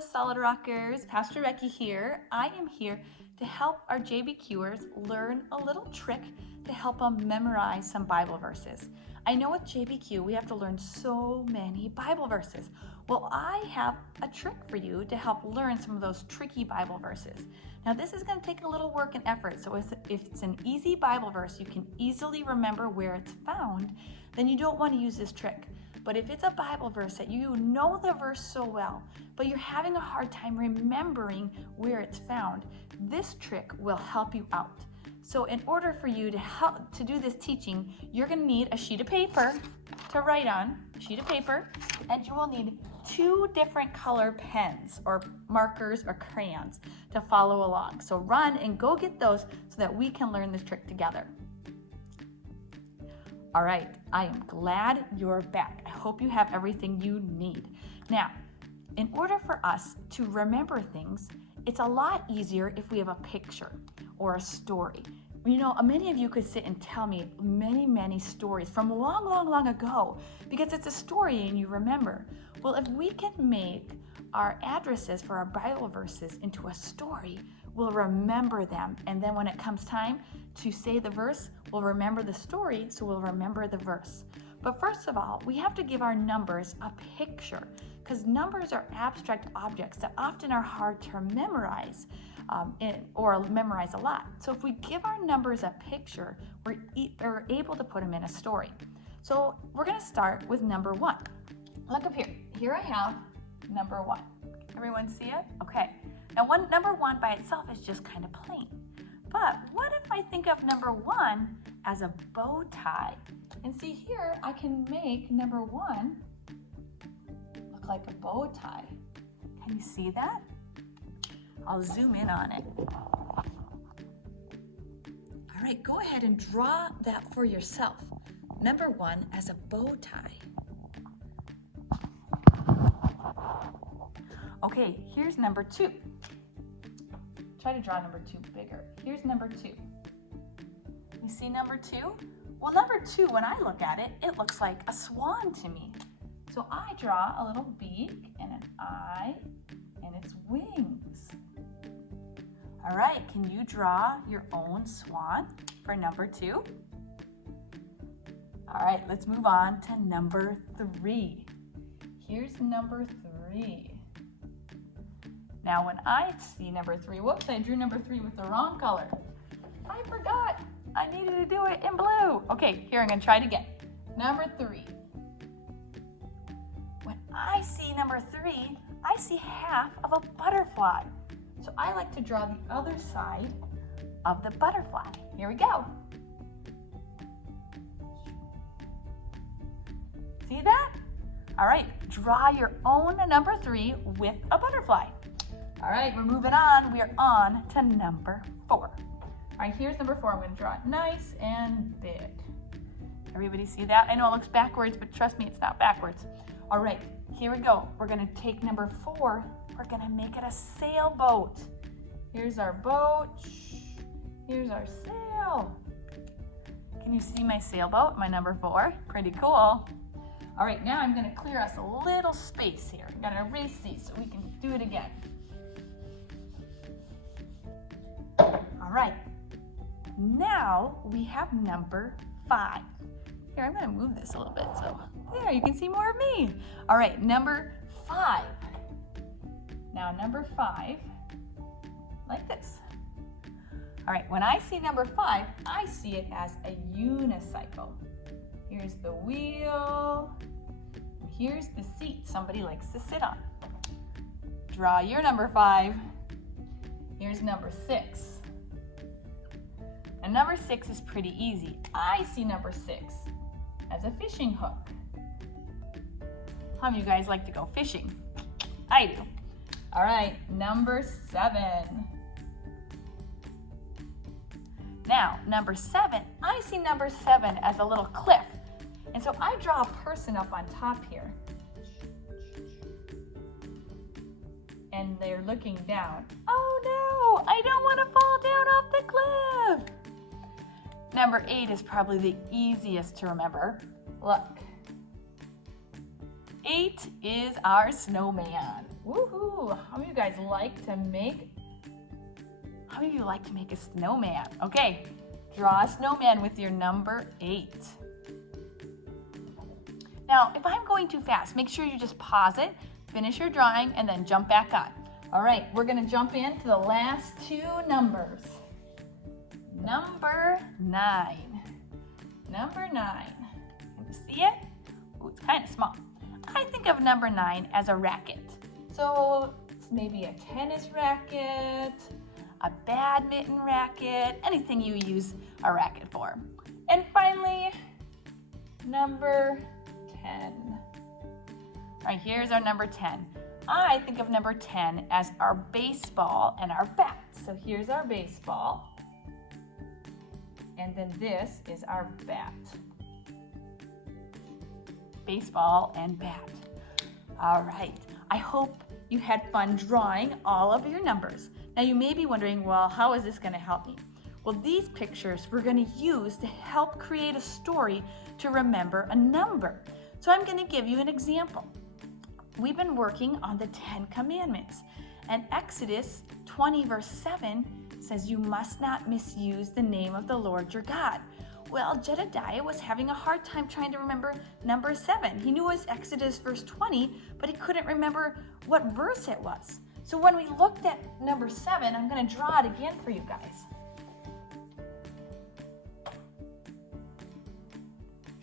Solid Rockers, Pastor Becky here. I am here to help our JBQers learn a little trick to help them memorize some Bible verses. I know with JBQ we have to learn so many Bible verses. Well, I have a trick for you to help learn some of those tricky Bible verses. Now this is going to take a little work and effort, so if it's an easy Bible verse you can easily remember where it's found, then you don't want to use this trick. But if it's a Bible verse that you know the verse so well, but you're having a hard time remembering where it's found, this trick will help you out. So in order for you to do this teaching, you're going to need a sheet of paper to write on, and you will need 2 different color pens or markers or crayons to follow along. So run and go get those so that we can learn this trick together. All right, I am glad you're back. I hope you have everything you need. Now, in order for us to remember things, it's a lot easier if we have a picture or a story. You know, many of you could sit and tell me many stories from long ago because it's a story and you remember. Well, if we can make our addresses for our Bible verses into a story, we'll remember them. And then when it comes time to say the verse, we'll remember the story, so we'll remember the verse. But first of all, we have to give our numbers a picture because numbers are abstract objects that often are hard to memorize or memorize a lot. So if we give our numbers a picture, we're able to put them in a story. So we're going to start with number 1. Look up here. Here I have number 1. Everyone see it? Okay. Now number 1 by itself is just kind of plain. But what if I think of number 1 as a bow tie? And see here, I can make number 1 look like a bow tie. Can you see that? I'll zoom in on it. All right, go ahead and draw that for yourself. Number 1 as a bow tie. Okay, here's number 2. Try to draw number 2 bigger. Here's number 2. You see number 2? Well, number 2, when I look at it, it looks like a swan to me. So I draw a little beak and an eye and its wings. All right, can you draw your own swan for number 2? All right, let's move on to number 3. Here's number 3. Now when I see number 3, whoops, I drew number 3 with the wrong color. I forgot. I needed to do it in blue. Okay, here I'm gonna try it again. Number 3. When I see number 3, I see half of a butterfly. So I like to draw the other side of the butterfly. Here we go. See that? All right, draw your own number 3 with a butterfly. All right, we're moving on. We are on to number 4. All right, here's number 4. I'm going to draw it nice and big. Everybody see that? I know it looks backwards, but trust me, it's not backwards. All right, here we go. We're going to take number 4. We're going to make it a sailboat. Here's our boat. Here's our sail. Can you see my sailboat, my number 4? Pretty cool. All right, now I'm going to clear us a little space here. I'm going to erase these so we can do it again. All right, now we have number 5. Here, I'm going to move this a little bit so there you can see more of me. All right, number 5. Now number 5, like this. All right, when I see number 5, I see it as a unicycle. Here's the wheel. Here's the seat somebody likes to sit on. Draw your number 5. Here's number 6. And number 6 is pretty easy. I see number 6 as a fishing hook. How many of you guys like to go fishing? I do. All right, number 7. Now, number 7, I see number 7 as a little cliff. And so I draw a person up on top here. And they're looking down. Oh no, I don't want to fall down off the cliff. Number 8 is probably the easiest to remember. Look. 8 is our snowman. Woohoo! How many of you guys like to make? How many of you like to make a snowman? Okay, draw a snowman with your number 8. Now, if I'm going too fast, make sure you just pause it, finish your drawing, and then jump back on. All right, we're gonna jump into the last 2 numbers. Number 9. Number 9. Can you see it? Ooh, it's kind of small. I think of number 9 as a racket. So it's maybe a tennis racket, a badminton racket, anything you use a racket for. And finally, number 10. All right, here's our number 10. I think of number 10 as our baseball and our bat. So here's our baseball. And then this is our bat. Baseball and bat. All right, I hope you had fun drawing all of your numbers. Now you may be wondering, well, how is this gonna help me? Well, these pictures we're gonna use to help create a story to remember a number. So I'm gonna give you an example. We've been working on the 10 Commandments, and Exodus 20 verse 7 says you must not misuse the name of the Lord your God. Well, Jedediah was having a hard time trying to remember number 7. He knew it was Exodus verse 20, but he couldn't remember what verse it was. So when we looked at number 7, I'm gonna draw it again for you guys.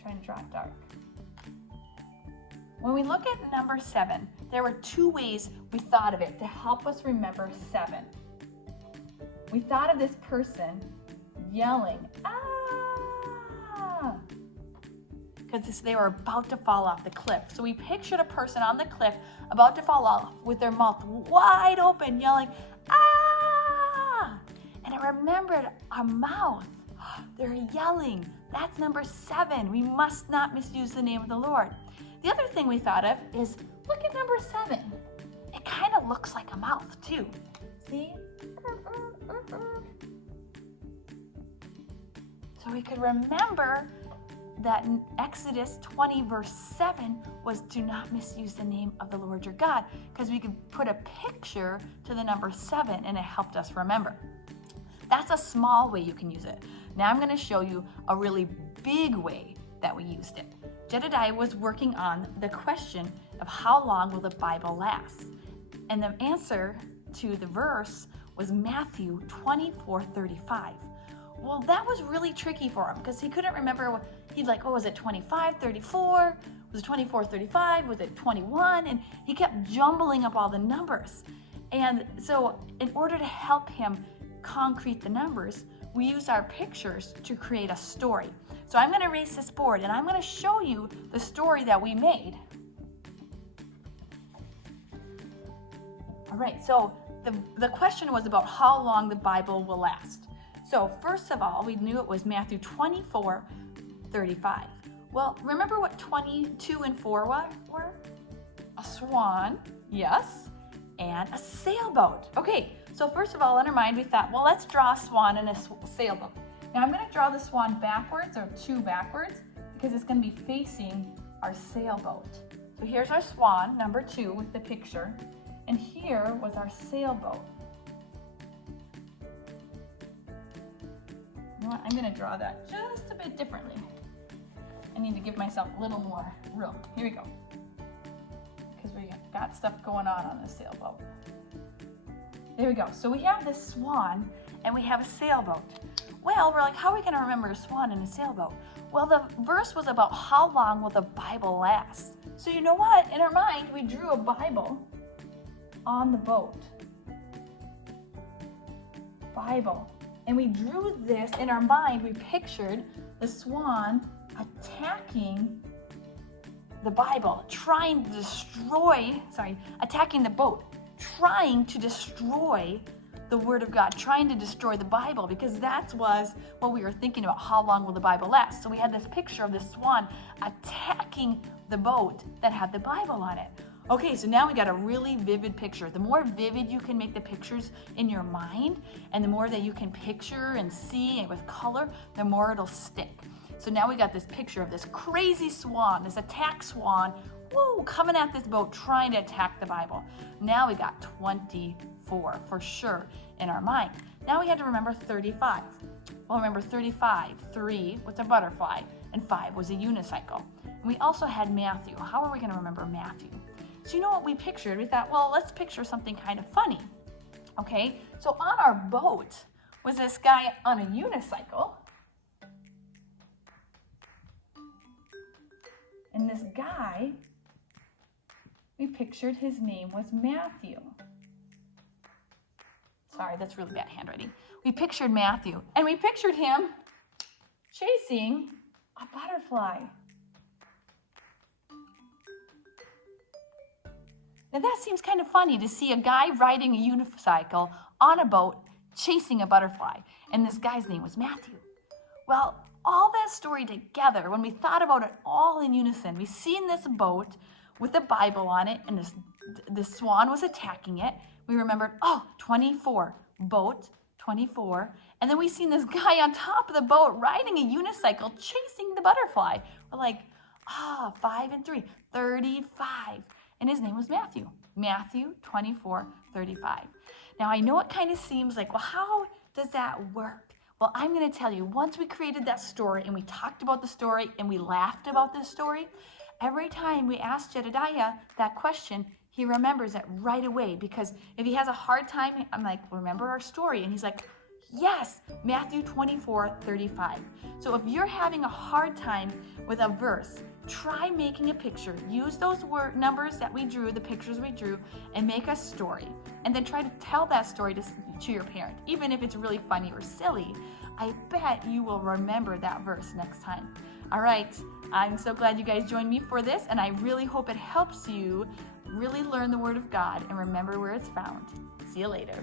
Try and draw it dark. When we look at number 7, there were 2 ways we thought of it to help us remember 7. We thought of this person yelling, ah, because they were about to fall off the cliff. So we pictured a person on the cliff about to fall off with their mouth wide open, yelling, ah! And I remembered our mouth. They're yelling. That's number 7. We must not misuse the name of the Lord. The other thing we thought of is, look at number 7. It kind of looks like a mouth too. See? So we could remember that in Exodus 20 verse 7 was do not misuse the name of the Lord your God, because we could put a picture to the number 7 and it helped us remember. That's a small way you can use it. Now I'm going to show you a really big way that we used it. Jedediah was working on the question of how long will the Bible last? And the answer to the verse was Matthew 24:35. Well, that was really tricky for him because he couldn't remember. He'd like, oh, was it 25, 34? Was it 24, 35? Was it 21? And he kept jumbling up all the numbers. And so in order to help him concrete the numbers, we used our pictures to create a story. So I'm going to erase this board and I'm going to show you the story that we made. All right, so the question was about how long the Bible will last. So first of all, we knew it was Matthew 24:35. Well, remember what 22 and 4 were? A swan, yes, and a sailboat. Okay, so first of all, in our mind, we thought, well, let's draw a swan and a sailboat. Now I'm going to draw the swan backwards, or 2 backwards, because it's going to be facing our sailboat. So here's our swan, number 2, with the picture, and here was our sailboat. You know what? I'm going to draw that just a bit differently. I need to give myself a little more room. Here we go. Because we got stuff going on the sailboat. There we go. So we have this swan and we have a sailboat. Well, we're like, how are we going to remember a swan and a sailboat? Well, the verse was about how long will the Bible last. So you know what? In our mind, we drew a Bible on the boat. Bible. And we drew this in our mind. We pictured the swan attacking the Bible, trying to destroy, attacking the boat, trying to destroy the Word of God, trying to destroy the Bible, because that was what we were thinking about. How long will the Bible last? So we had this picture of this swan attacking the boat that had the Bible on it. Okay, so now we got a really vivid picture. The more vivid you can make the pictures in your mind, and the more that you can picture and see and with color, the more it'll stick. So now we got this picture of this crazy swan, this attack swan woo, coming at this boat, trying to attack the Bible. Now we got 24 for sure in our mind. Now we had to remember 35. Well, remember 35, 3 was a butterfly, and 5 was a unicycle. And we also had Matthew. How are we going to remember Matthew? So you know what we pictured? We thought, well, let's picture something kind of funny. Okay, so on our boat was this guy on a unicycle. And this guy, we pictured his name was Matthew. Sorry, that's really bad handwriting. We pictured Matthew, and we pictured him chasing a butterfly. Now that seems kind of funny to see a guy riding a unicycle on a boat chasing a butterfly, and this guy's name was Matthew. Well, all that story together, when we thought about it all in unison, we seen this boat with a Bible on it, and the swan was attacking it. We remembered, 24, boat, 24. And then we seen this guy on top of the boat riding a unicycle chasing the butterfly. We're like, 5 and 3, 35. And his name was Matthew. Matthew 24, 35. Now I know it kind of seems like, well, how does that work? Well, I'm going to tell you, once we created that story and we talked about the story and we laughed about this story, every time we ask Jedediah that question, he remembers it right away, because if he has a hard time, I'm like, remember our story? And he's like, yes, Matthew 24, 35. So if you're having a hard time with a verse, try making a picture. Use those numbers that we drew, the pictures we drew, and make a story. And then try to tell that story to your parent. Even if it's really funny or silly, I bet you will remember that verse next time. All right, I'm so glad you guys joined me for this, and I really hope it helps you really learn the Word of God and remember where it's found. See you later.